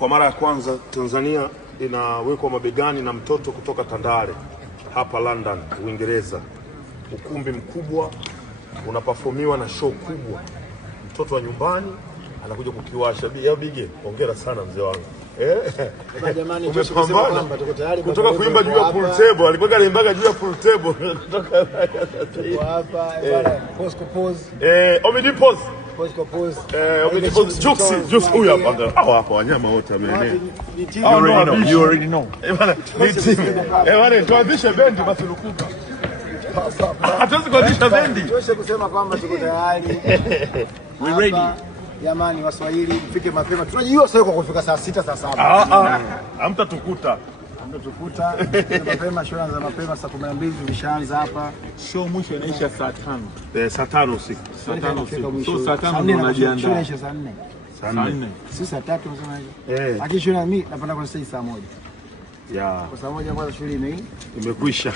Kwa mara ya kwanza Tanzania inawekwa mabegani na mtoto kutoka Tandale hapa London, Uingereza. Ukumbi mkubwa unaperformiwa na show kubwa. Mtoto wa nyumbani anakuja kukiwasha. Bige, hongera sana mzee wangu. Jamani, umepambana kutoka kuimba juu ya pool table, alikuwa anaimbaga juu ya pool table kutoka hapa pose. Omidi pose. Omidi pose. Jux huyu hapa. Hapa wanyama wote wameenea. You already know. Bwana, tuanzishe bendi basi Lukuga. Hatuwezi kuanzisha bendi. Tuweze kusema kwamba tuko tayari. We ready. Jamani Waswahili, mfike mapema. Tunajua sasa kwa kufika saa 6 saa 7. Hamtatukuta. Mapema, show za mapema saa 12 tulishaanza hapa. Show mwisho inaisha saa 5. Saa 5 usiku. Saa 5 usiku. So saa 5 ndio unajiandaa. Show inaisha saa 4. Saa 4. Si saa 3 unasema hivi. Lakini show mimi napenda kwa saa 1. Ya. Kwa saa 1 kwanza shughuli imekwisha.